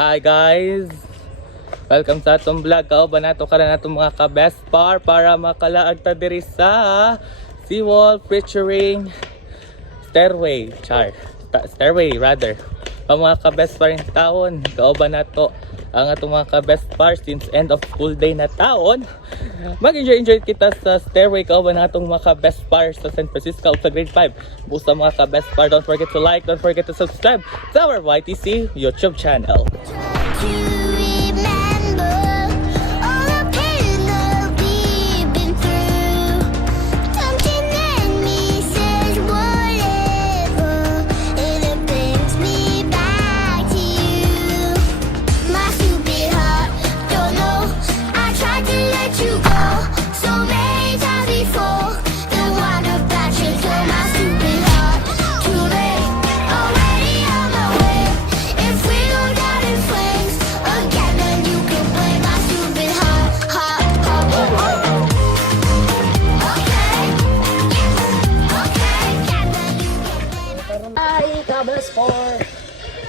Hi guys! Welcome sa atong vlog. Kauban nato karon atong mga KaBespar para makalaag ta diri sa Seawall featuring Stairway. Stairway rather. Ang mga KaBespar ng taon. Kauban nato ang atong mga KaBespar since end of school day na taon. Mag-enjoy kita sa Stairway. Kauban natong mga KaBespar sa San Francisco sa grade 5. Busa mga KaBespar, don't forget to like, don't forget to subscribe sa our YTC YouTube channel.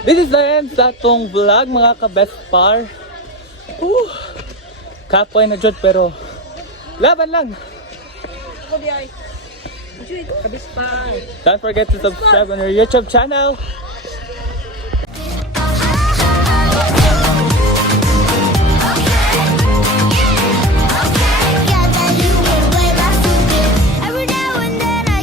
This is the end sa atong vlog mga KaBespar. Kapoy na jud pero laban lang. KaBespar. Don't forget to subscribe on our YouTube channel.